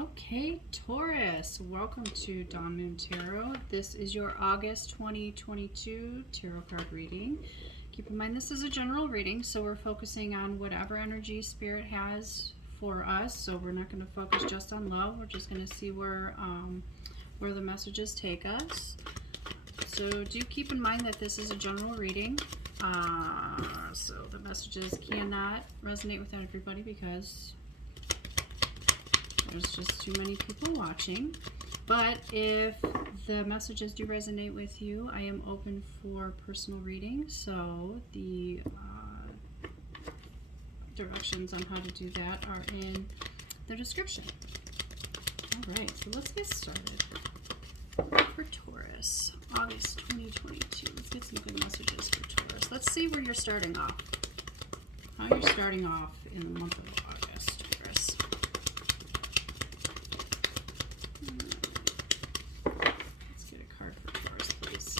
Okay, Taurus, welcome to Dawn Moon Tarot. This is your August 2022 tarot card reading. Keep in mind this is a general reading, so we're focusing on whatever energy Spirit has for us. So we're not going to focus just on love. We're just going to see where the messages take us. So do keep in mind that this is a general reading. So the messages cannot resonate with everybody because there's just too many people watching. But if the messages do resonate with you, I am open for personal reading. So the directions on how to do that are in the description. All right, so let's get started. For Taurus, August 2022. Let's get some good messages for Taurus. Let's see where you're starting off. How you're starting off in the month of August, Taurus. Let's get a card for Taurus, please.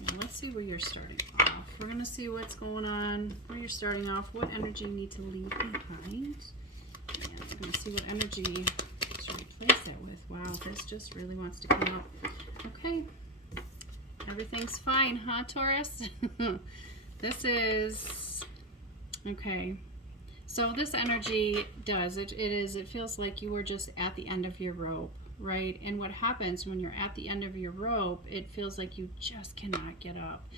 Now let's see where you're starting off. We're going to see what's going on, where you're starting off, what energy you need to leave behind. And we're going to see what energy to replace that with. Wow, this just really wants to come up. Okay. Everything's fine, huh, Taurus? This is... Okay. So this energy does, it feels like you were just at the end of your rope, right? And what happens when you're at the end of your rope, it feels like you just cannot get up,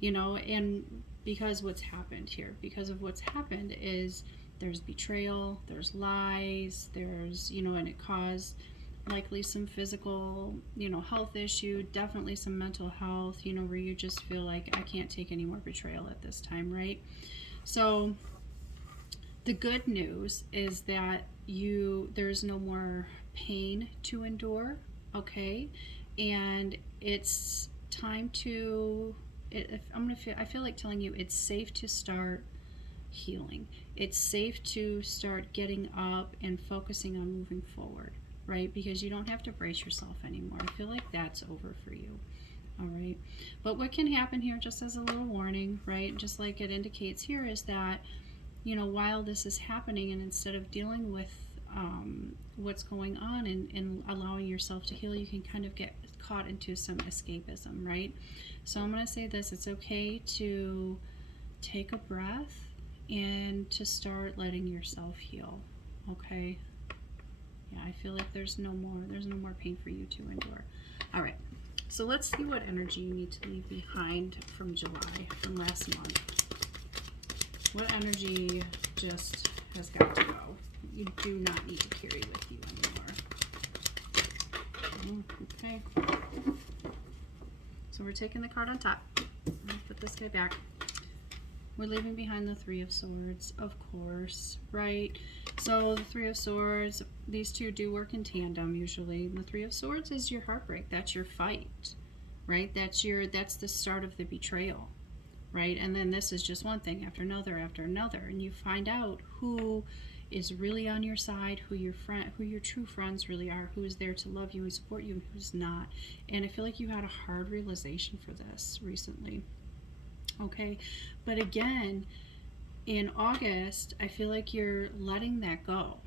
you know, and because what's happened here, because of what's happened is there's betrayal, there's lies, there's, you know, and it caused likely some physical, you know, health issue, definitely some mental health, you know, where you just feel like I can't take any more betrayal at this time, right? So the good news is that there's no more pain to endure, okay? And it's time to, I feel like telling you it's safe to start healing. It's safe to start getting up and focusing on moving forward, right? Because you don't have to brace yourself anymore. I feel like that's over for you. All right. But what can happen here, just as a little warning, right? Just like it indicates here, is that, you know, while this is happening, and instead of dealing with what's going on and allowing yourself to heal, you can kind of get caught into some escapism, right? So I'm going to say this: it's okay to take a breath and to start letting yourself heal. Okay. Yeah, I feel like there's no more pain for you to endure. All right. So let's see what energy you need to leave behind from July, from last month. What energy just has got to go? You do not need to carry with you anymore. Okay. So we're taking the card on top. I'll put this guy back. We're leaving behind the Three of Swords, of course, right? So the Three of Swords, these two do work in tandem usually. The Three of Swords is your heartbreak. That's your fight, right? That's the start of the betrayal, right? And then this is just one thing after another, and you find out who is really on your side, who your true friends really are, who is there to love you and support you, and who's not. And I feel like you had a hard realization for this recently. Okay, but again, in August, I feel like you're letting that go.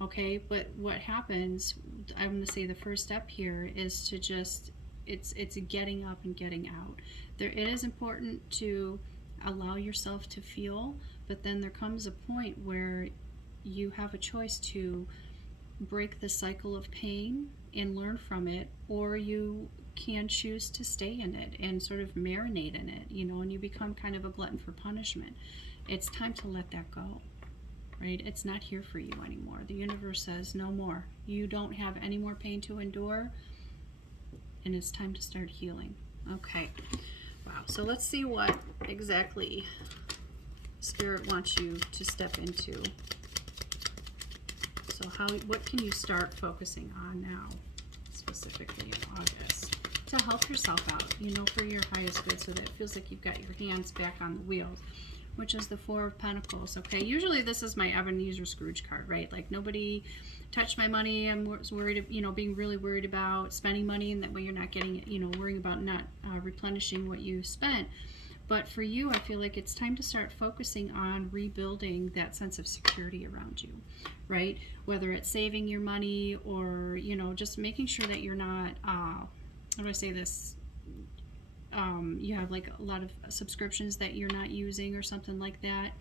Okay, but what happens, I'm going to say the first step here is to just, it's getting up and getting out. It is important to allow yourself to feel, but then there comes a point where you have a choice to break the cycle of pain and learn from it, or you can choose to stay in it and sort of marinate in it, you know, and you become kind of a glutton for punishment. It's time to let that go, right? It's not here for you anymore. The universe says no more. You don't have any more pain to endure, and it's time to start healing. Okay. Wow. So let's see what exactly Spirit wants you to step into. So what can you start focusing on now, specifically in August, to help yourself out, you know, for your highest good, so that it feels like you've got your hands back on the wheels, which is the Four of Pentacles. Okay, usually this is my Ebenezer Scrooge card, right? Like, nobody touched my money. I'm worried, you know, being really worried about spending money, and that way you're not getting, you know, worrying about not replenishing what you spent. But for you, I feel like it's time to start focusing on rebuilding that sense of security around you, right? Whether it's saving your money or, just making sure that you're not, how do I say this? You have like a lot of subscriptions that you're not using or something like that.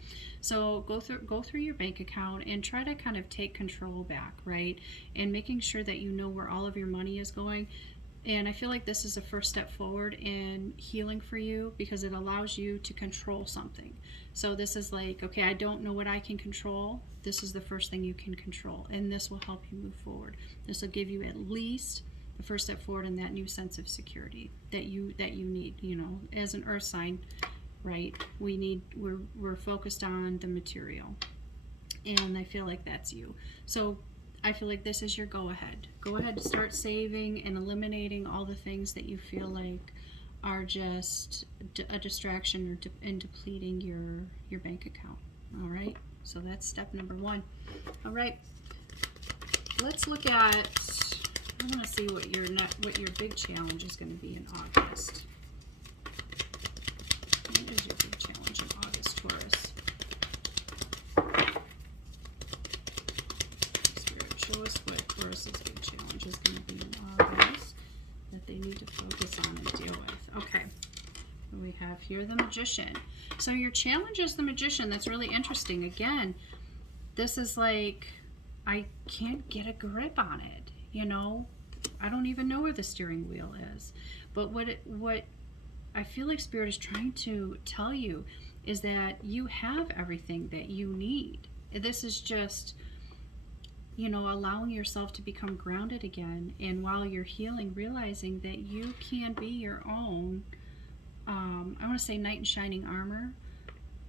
So go through your bank account and try to kind of take control back, right? And making sure that you know where all of your money is going. And I feel like this is a first step forward in healing for you because it allows you to control something. So this is like, okay, I don't know what I can control. This is the first thing you can control, and this will help you move forward. This will give you at least the first step forward in that new sense of security that you need. As an earth sign, right? We're focused on the material, and I feel like that's you. So I feel like this is your go ahead. Go ahead to start saving and eliminating all the things that you feel like are just a distraction and depleting your bank account. All right. So that's step number 1. All right. Let's look at. I want to see what your big challenge is going to be in August. What is your big challenge in August, Taurus? Spirit, show us what Taurus's big challenge is going to be in August that they need to focus on and deal with. Okay. We have here the Magician. So your challenge is the Magician. That's really interesting. Again, this is like, I can't get a grip on it. I don't even know where the steering wheel is. But what I feel like Spirit is trying to tell you is that you have everything that you need. This is just, allowing yourself to become grounded again. And while you're healing, realizing that you can be your own, I want to say knight in shining armor,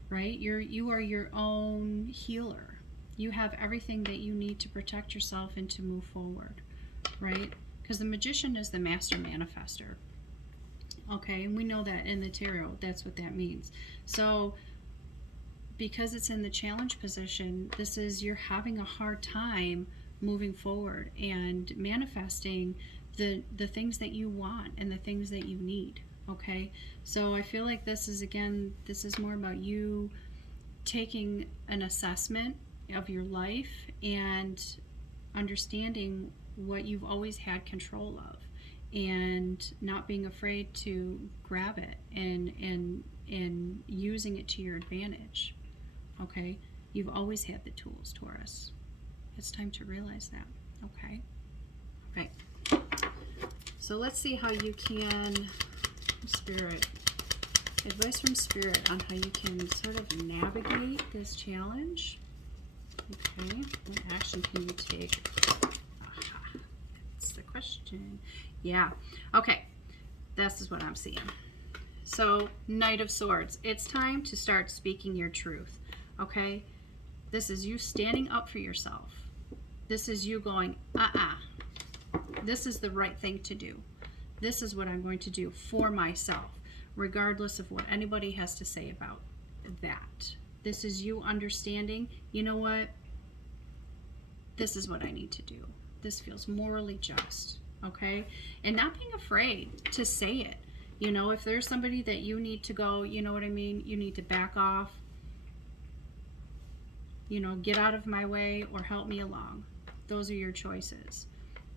right? You are your own healer. You have everything that you need to protect yourself and to move forward, right? Because the Magician is the master manifester. Okay, and we know that in the tarot, that's what that means. So because it's in the challenge position, this is you're having a hard time moving forward and manifesting the things that you want and the things that you need. Okay, so I feel like this is more about you taking an assessment of your life and understanding what you've always had control of and not being afraid to grab it and using it to your advantage. Okay, you've always had the tools, Taurus. It's time to realize that. Okay, so let's see how you can, Spirit, advice from Spirit on how you can sort of navigate this challenge. Okay, what action can you take? Aha, that's the question. Yeah, okay, this is what I'm seeing. So, Knight of Swords, it's time to start speaking your truth. Okay, this is you standing up for yourself. This is you going, this is the right thing to do. This is what I'm going to do for myself, regardless of what anybody has to say about that. This is you understanding, you know what? This is what I need to do. This feels morally just, okay? And not being afraid to say it. If there's somebody that you need to go, you know what I mean? You need to back off, get out of my way or help me along. Those are your choices.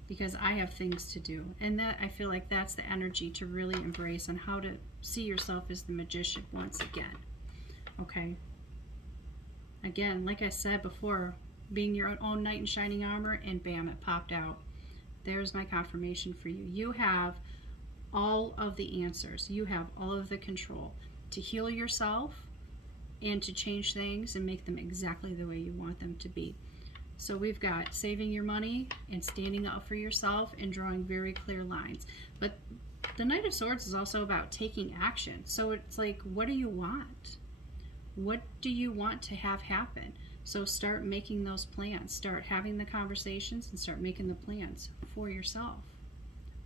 Because I have things to do. And that, I feel like that's the energy to really embrace on how to see yourself as the Magician once again. Okay? Again, like I said before, being your own knight in shining armor, and bam, it popped out. There's my confirmation for you. You have all of the answers. You have all of the control to heal yourself and to change things and make them exactly the way you want them to be. So we've got saving your money and standing up for yourself and drawing very clear lines. But the Knight of Swords is also about taking action. So it's like, what do you want? What do you want to have happen? So start making those plans. Start having the conversations and start making the plans for yourself,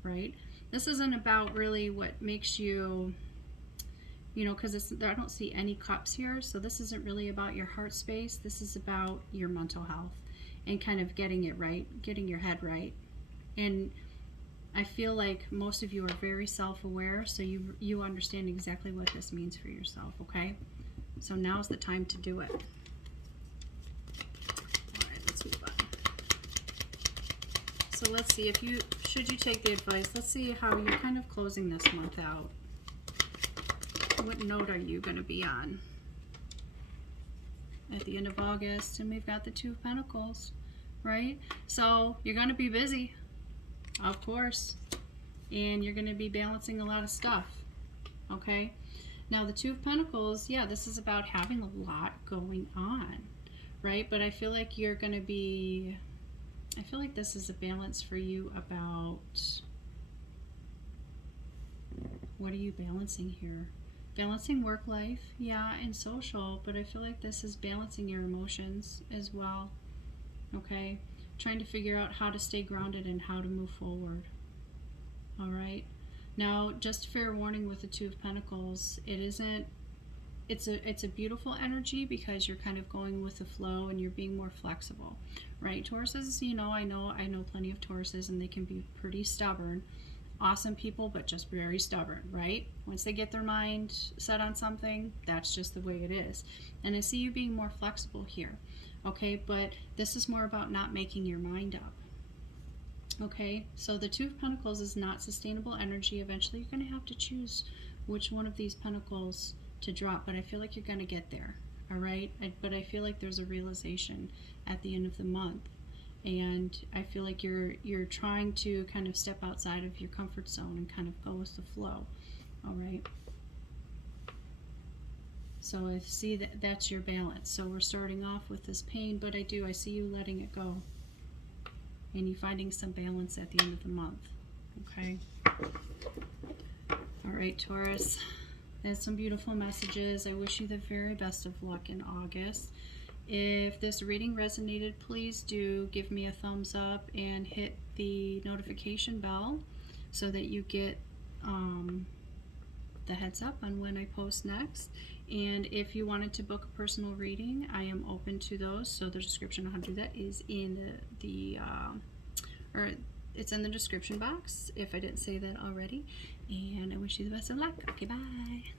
right? This isn't about really what makes you, because I don't see any cups here. So this isn't really about your heart space. This is about your mental health. And kind of getting it right, getting your head right. And I feel like most of you are very self-aware, so you understand exactly what this means for yourself, okay? So now's the time to do it. All right, let's move on. So let's see if you, should you take the advice, let's see how you're kind of closing this month out. What note are you going to be on at the end of August? And we've got the Two of Pentacles, right? So you're going to be busy, of course, and you're going to be balancing a lot of stuff, okay? Now the Two of Pentacles, yeah, this is about having a lot going on, right? But I feel like you're going to be, I feel like this is a balance for you about, what are you balancing here? Balancing work life, yeah, and social, but I feel like this is balancing your emotions as well, okay? Trying to figure out how to stay grounded and how to move forward, all right? Now, just fair warning with the Two of Pentacles, it isn't, it's a beautiful energy because you're kind of going with the flow and you're being more flexible, right? Tauruses, you know, I know plenty of Tauruses and they can be pretty stubborn. Awesome people, but just very stubborn, right? Once they get their mind set on something, that's just the way it is. And I see you being more flexible here, okay? But this is more about not making your mind up, okay? So the Two of Pentacles is not sustainable energy. Eventually you're going to have to choose which one of these pentacles to drop, but I feel like you're going to get there, all right? But I feel like there's a realization at the end of the month. And I feel like you're trying to kind of step outside of your comfort zone and kind of go with the flow, all right? So I see that that's your balance. So we're starting off with this pain, but I see you letting it go. And you finding some balance at the end of the month, okay? All right, Taurus, that's some beautiful messages. I wish you the very best of luck in August. If this reading resonated, please do give me a thumbs up and hit the notification bell so that you get the heads up on when I post next. And if you wanted to book a personal reading, I am open to those. So the description on how to do that is in it's in the description box if I didn't say that already. And I wish you the best of luck. Okay, bye.